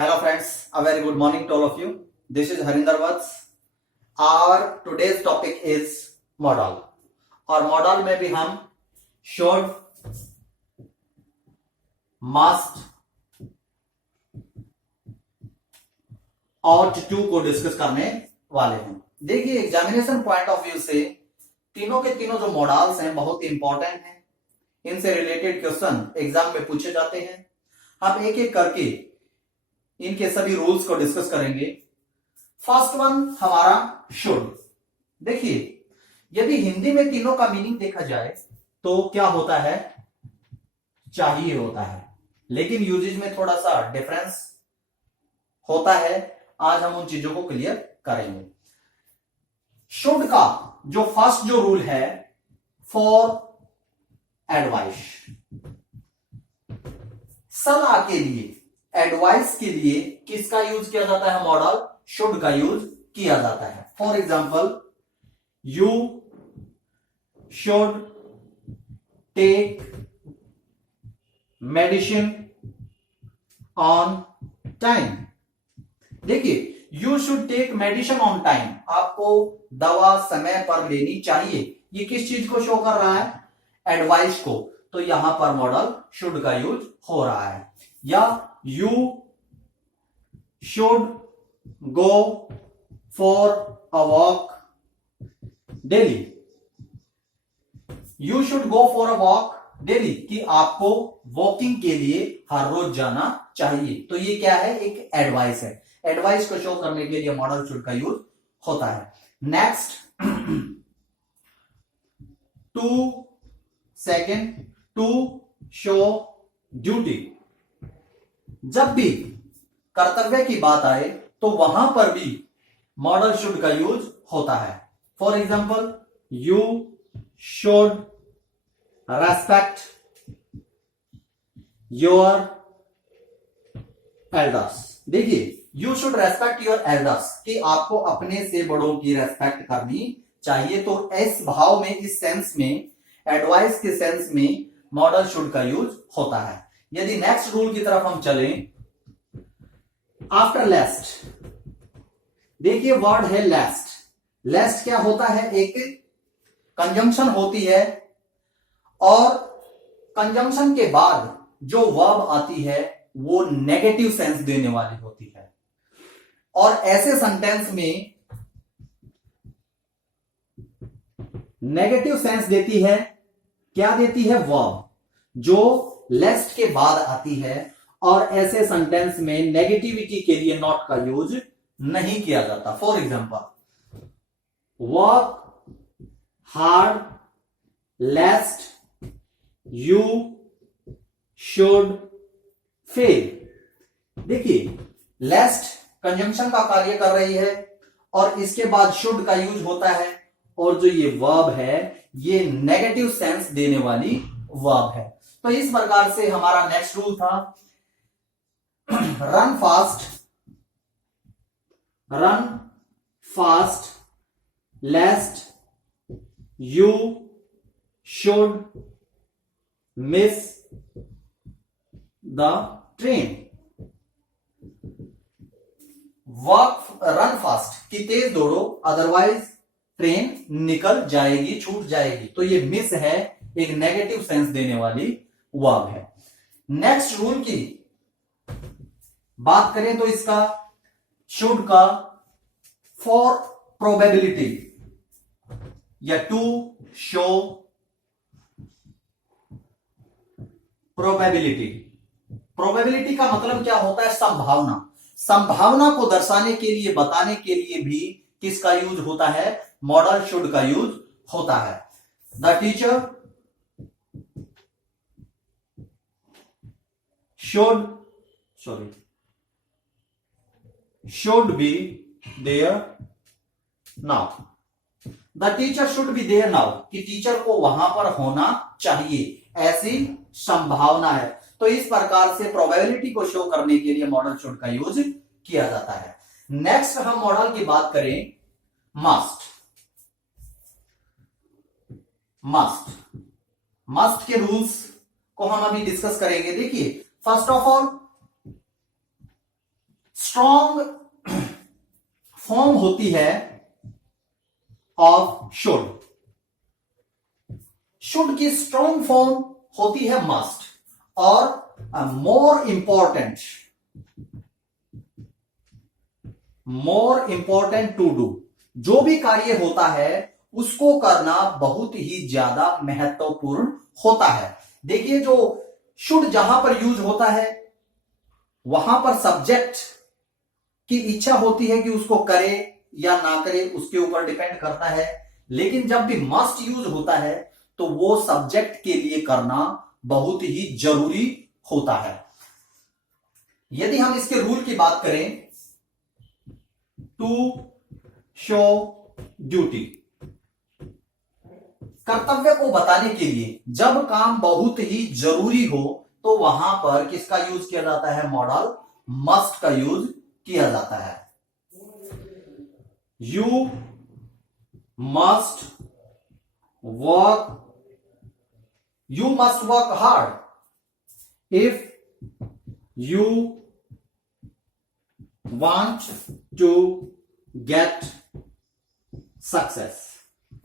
Hello friends, a very good morning to all of you. This is Harinder Vats. Our today's topic is modal. और model में भी हम should, must और to को discuss करने वाले हैं। देखिए एग्जामिनेशन पॉइंट ऑफ व्यू से तीनों के तीनों जो मॉडल्स हैं बहुत इंपॉर्टेंट हैं। इनसे रिलेटेड क्वेश्चन एग्जाम में पूछे जाते हैं। हम एक एक करके इनके सभी रूल्स को डिस्कस करेंगे। फर्स्ट वन हमारा शुड। देखिए यदि हिंदी में तीनों का मीनिंग देखा जाए तो क्या होता है, चाहिए होता है, लेकिन यूजेज में थोड़ा सा डिफरेंस होता है। आज हम उन चीजों को क्लियर करेंगे। शुड का जो फर्स्ट जो रूल है, फॉर एडवाइस, सलाह के लिए, एडवाइस के लिए किसका यूज किया जाता है, मॉडल शुड का यूज किया जाता है। For example, you should take medicine on time. देखिए you should take medicine on time, आपको दवा समय पर लेनी चाहिए। ये किस चीज को शो कर रहा है, एडवाइस को। तो यहां पर मॉडल शुड का यूज हो रहा है। या you should go for a walk daily. You should go for a walk daily, कि आपको वॉकिंग के लिए हर रोज जाना चाहिए। तो ये क्या है, एक एडवाइस है। एडवाइस को शो करने के लिए मॉडल शुड का यूज होता है। Next, two, second, to show duty. जब भी कर्तव्य की बात आए तो वहां पर भी मॉडल शुड का यूज होता है। For example, you should respect your elders. देखिए you should respect your elders, कि आपको अपने से बड़ों की रेस्पेक्ट करनी चाहिए। तो इस भाव में, इस सेंस में, एडवाइस के सेंस में मॉडल शुड का यूज होता है। यदि नेक्स्ट रूल की तरफ हम चलें, आफ्टर लेस्ट। देखिए वर्ड है लेस्ट। लेस्ट क्या होता है, एक कंजंक्शन होती है और कंजंक्शन के बाद जो वर्ब आती है वो नेगेटिव सेंस देने वाली होती है। और ऐसे सेंटेंस में नेगेटिव सेंस देती है, क्या देती है, वर्ब जो लेस्ट के बाद आती है। और ऐसे सेंटेंस में नेगेटिविटी के लिए नॉट का यूज नहीं किया जाता। For example, work hard लेस्ट you should fail. देखिए लेस्ट कंजंक्शन का कार्य कर रही है और इसके बाद शुड का यूज होता है। और जो ये वर्ब है ये नेगेटिव सेंस देने वाली वर्ब है। तो इस प्रकार से हमारा नेक्स्ट रूल था, run fast लेस्ट you should miss the train. Run fast, कि तेज दौड़ो अदरवाइज ट्रेन निकल जाएगी, छूट जाएगी। तो ये मिस है, एक नेगेटिव सेंस देने वाली वर्ब है। नेक्स्ट रूल की बात करें तो इसका शुड का फॉर प्रोबेबिलिटी या टू शो प्रोबेबिलिटी। प्रोबेबिलिटी का मतलब क्या होता है, संभावना। संभावना को दर्शाने के लिए, बताने के लिए भी किसका यूज होता है, मॉडल शुड का यूज होता है। The teacher should be there now। The teacher should be there now, कि टीचर को वहां पर होना चाहिए, ऐसी संभावना है। तो इस प्रकार से प्रोबेबिलिटी को शो करने के लिए मॉडल शुड का यूज किया जाता है। नेक्स्ट हम मॉडल की बात करें, मस्ट। मस्ट के रूल्स को हम अभी डिस्कस करेंगे। देखिए first of all, strong form होती है ऑफ शुड। शुड की स्ट्रॉन्ग फॉर्म होती है मस्ट। और मोर इंपॉर्टेंट टू डू, जो भी कार्य होता है उसको करना बहुत ही ज्यादा महत्वपूर्ण होता है। देखिए, जो शुड जहां पर यूज होता है वहां पर सब्जेक्ट की इच्छा होती है कि उसको करे या ना करे, उसके ऊपर डिपेंड करता है। लेकिन जब भी मस्ट यूज होता है तो वो सब्जेक्ट के लिए करना बहुत ही जरूरी होता है। यदि हम इसके रूल की बात करें, टू शो ड्यूटी, कर्तव्य को बताने के लिए जब काम बहुत ही जरूरी हो तो वहां पर किसका यूज किया जाता है? मॉडल मस्ट का यूज किया जाता है। You must work hard if you want to get success.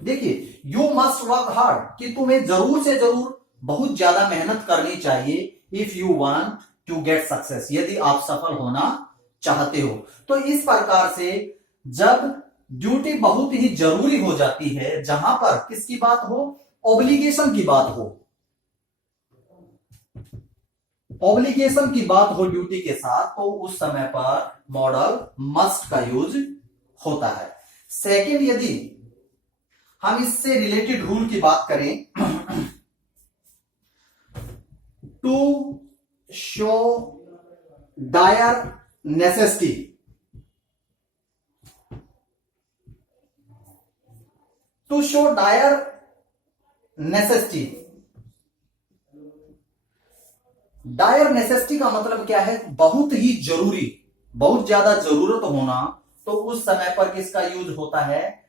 देखिए, यू मस्ट वर्क हार्ड कि तुम्हें जरूर से जरूर बहुत ज्यादा मेहनत करनी चाहिए। If you want to get success, यदि आप सफल होना चाहते हो। तो इस प्रकार से जब ड्यूटी बहुत ही जरूरी हो जाती है, जहां पर किसकी बात हो? ऑब्लिगेशन की बात हो। ऑब्लिगेशन की बात हो ड्यूटी के साथ, तो उस समय पर मॉडल मस्ट का यूज होता है। सेकंड, यदि हम इससे रिलेटेड रूल की बात करें, to show dire necessity, to show dire necessity. Dire necessity का मतलब क्या है? बहुत ही जरूरी, बहुत ज्यादा जरूरत होना। तो उस समय पर किसका यूज होता है?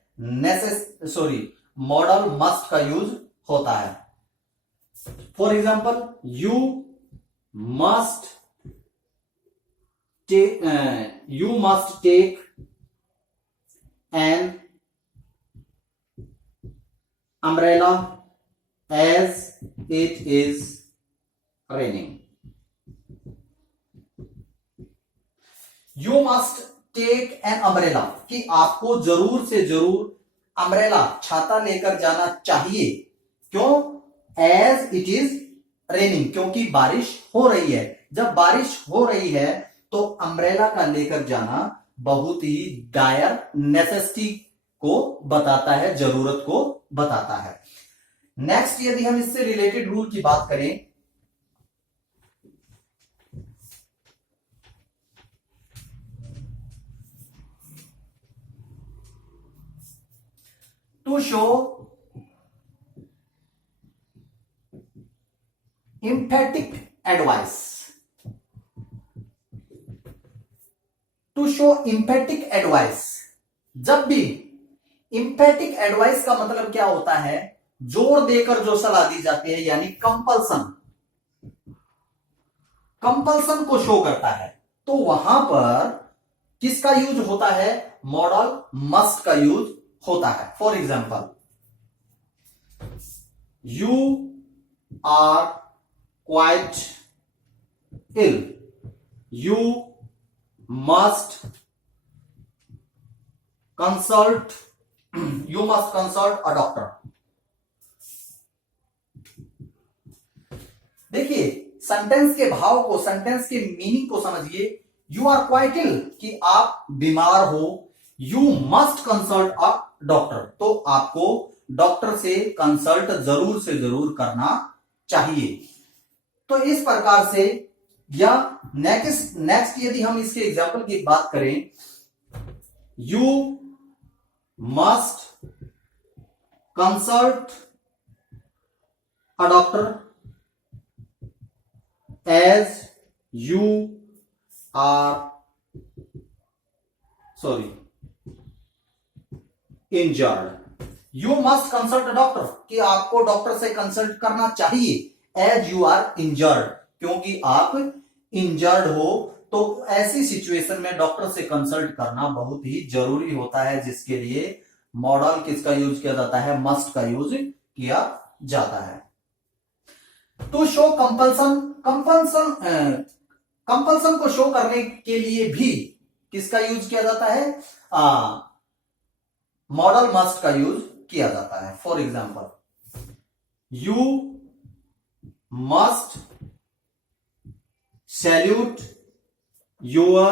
मॉडल मस्ट का यूज होता है। For example, you must take an umbrella as it is raining. You must take an umbrella कि आपको जरूर से जरूर अम्ब्रेला, छाता लेकर जाना चाहिए। क्यों? एज इट इज रेनिंग, क्योंकि बारिश हो रही है। जब बारिश हो रही है तो अम्ब्रेला का लेकर जाना बहुत ही डायर नेसेसिटी को बताता है, जरूरत को बताता है। नेक्स्ट, यदि हम इससे रिलेटेड रूल की बात करें, to show emphatic advice, to show emphatic advice। जब भी emphatic advice का मतलब क्या होता है? जोर देकर जो सलाह दी जाती है, यानी कंपल्सन को शो करता है। तो वहां पर किसका यूज होता है? मॉडल मस्ट का यूज होता है। For example, you are quite ill, you must consult a doctor। देखिए, सेंटेंस के भाव को, सेंटेंस के मीनिंग को समझिए। यू आर क्वाइट इल कि आप बीमार हो, you must consult a doctor, तो आपको डॉक्टर से कंसल्ट जरूर से जरूर करना चाहिए। तो इस प्रकार से, या नेक्स्ट यदि हम इसके एग्जाम्पल की बात करें, you must consult a doctor as you are injured. You must consult a doctor कि आपको डॉक्टर से कंसल्ट करना चाहिए। एज यू आर इंजर्ड, क्योंकि आप इंजर्ड हो, तो ऐसी सिचुएशन में डॉक्टर से कंसल्ट करना बहुत ही जरूरी होता है, जिसके लिए मॉडल किसका यूज किया जाता है, मस्ट का यूज किया जाता है। टू शो कंपल्सन, कंपल्सन को शो करने के लिए भी किसका यूज किया जाता है, मॉडल मस्ट का यूज किया जाता है। For example, you must salute your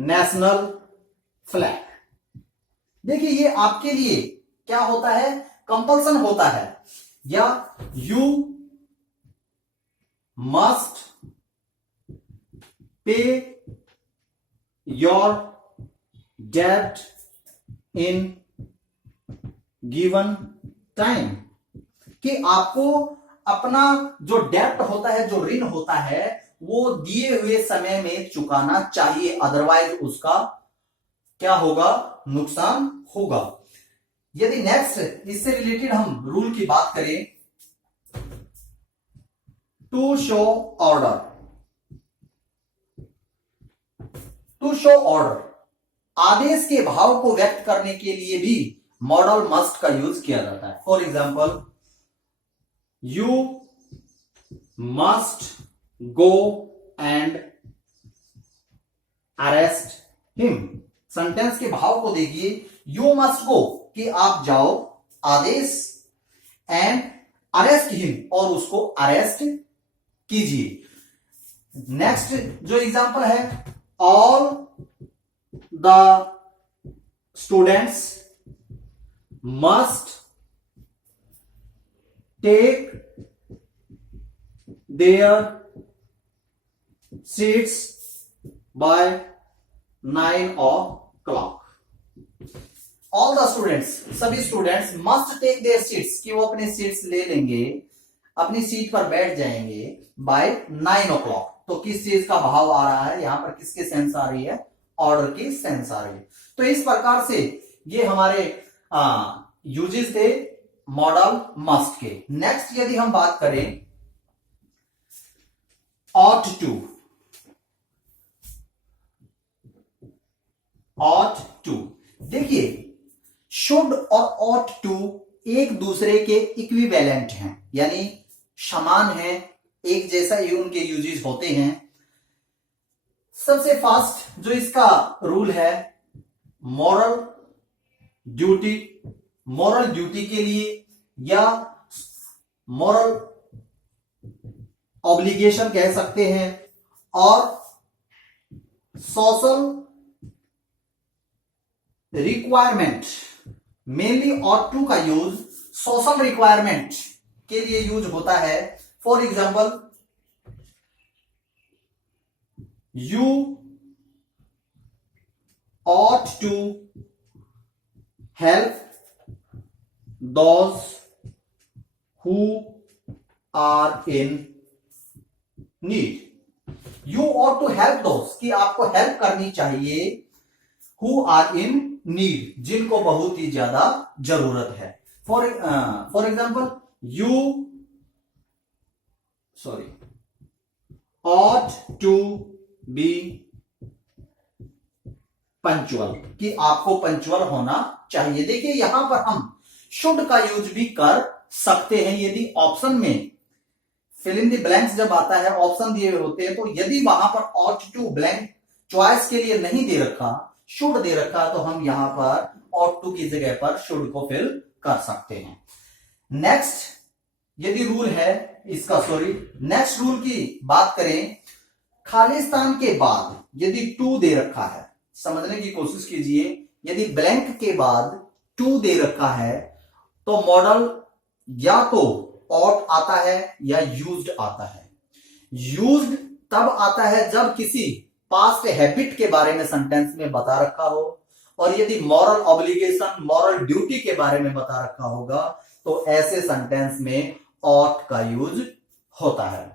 national flag. देखिए ये आपके लिए क्या होता है, कंपल्सन होता है। या you must pay your debt in given time, कि आपको अपना जो डेब्ट होता है, जो ऋण होता है, वो दिए हुए समय में चुकाना चाहिए, अदरवाइज उसका क्या होगा, नुकसान होगा। यदि नेक्स्ट इससे रिलेटेड हम रूल की बात करें, to show order, to show order, आदेश के भाव को व्यक्त करने के लिए भी मॉडल मस्ट का यूज किया जाता है। For example, you must go and arrest him. Sentence के भाव को देखिए, यू मस्ट गो कि आप जाओ, आदेश, एंड अरेस्ट हिम और उसको अरेस्ट कीजिए। नेक्स्ट जो एग्जांपल है, all the students must take their seats by 9 o'clock। All the students, सभी students, must take their seats कि वो अपने सीट्स ले लेंगे, अपनी सीट पर बैठ जाएंगे बाय 9 o'clock। तो किस चीज का भाव आ रहा है, यहां पर किसके सेंस आ रही है, ऑर्डर की सेंस आ रही है। तो इस प्रकार से ये हमारे यूजेस थे मॉडल मस्ट के। नेक्स्ट यदि हम बात करें ought to, ought to, देखिए शुड और ought to एक दूसरे के इक्विवेलेंट हैं, यानी समान है, एक जैसा ही उनके यूजेस होते हैं। सबसे फास्ट जो इसका रूल है, मॉरल ड्यूटी, मॉरल ड्यूटी के लिए या मॉरल ऑब्लिगेशन कह सकते हैं, और social requirement, mainly ought to का यूज सोशल रिक्वायरमेंट के लिए यूज होता है। For example, you ought to help those who are in need। You ought to help those कि आपको हेल्प करनी चाहिए, who are in need जिनको बहुत ही ज्यादा जरूरत है। For example, you ought to be punctual कि आपको पंचुअल होना चाहिए। देखिए यहां पर हम शुड का यूज भी कर सकते हैं, यदि ऑप्शन में फिल इन द ब्लैंक्स जब आता है, ऑप्शन दिए हुए होते हैं, तो यदि वहां पर ought to ब्लैंक चॉइस के लिए नहीं दे रखा, शुड दे रखा, तो हम यहां पर ought to की जगह पर शुड को फिल कर सकते हैं। नेक्स्ट यदि रूल है इसका, नेक्स्ट रूल की बात करें, खाली स्थान के बाद यदि टू दे रखा है, समझने की कोशिश कीजिए, यदि ब्लैंक के बाद टू दे रखा है तो मॉडल या तो ought आता है या यूज्ड आता है। यूज्ड तब आता है जब किसी पास्ट हैबिट के बारे में सेंटेंस में बता रखा हो, और यदि मॉरल ऑब्लिगेशन, मॉरल ड्यूटी के बारे में बता रखा होगा तो ऐसे सेंटेंस में ought का यूज होता है।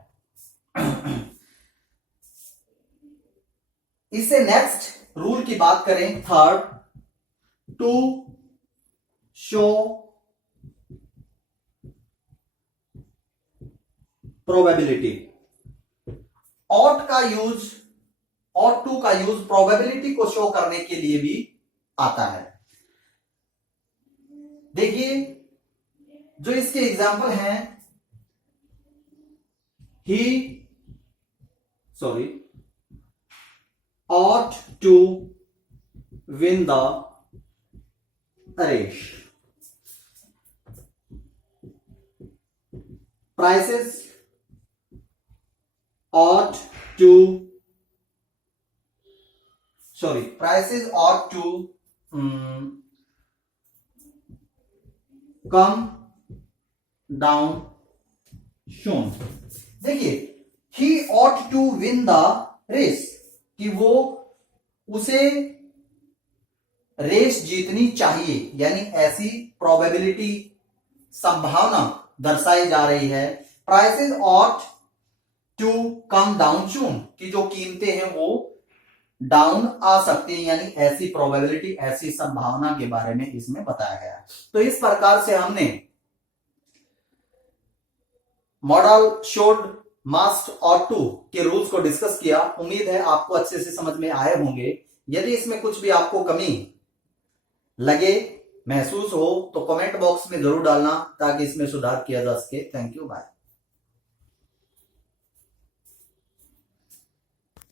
इससे नेक्स्ट रूल की बात करें, third, to show probability. ought का यूज ought to का यूज प्रोबेबिलिटी को शो करने के लिए भी आता है। देखिए जो इसके एग्जाम्पल हैं, ought to win the race, prices ought to come down soon। देखिए he ought to win the race कि वो उसे रेस जीतनी चाहिए, यानी ऐसी प्रोबेबिलिटी संभावना दर्शाई जा रही है। Prices ought to come down soon कि जो कीमतें हैं वो डाउन आ सकती है, यानी ऐसी प्रोबेबिलिटी, ऐसी संभावना के बारे में इसमें बताया गया है। तो इस प्रकार से हमने मॉडल, शुड, मस्ट और टू के रूल्स को डिस्कस किया। उम्मीद है आपको अच्छे से समझ में आए होंगे। यदि इसमें कुछ भी आपको कमी लगे, महसूस हो, तो कमेंट बॉक्स में जरूर डालना ताकि इसमें सुधार किया जा सके। Thank you, bye.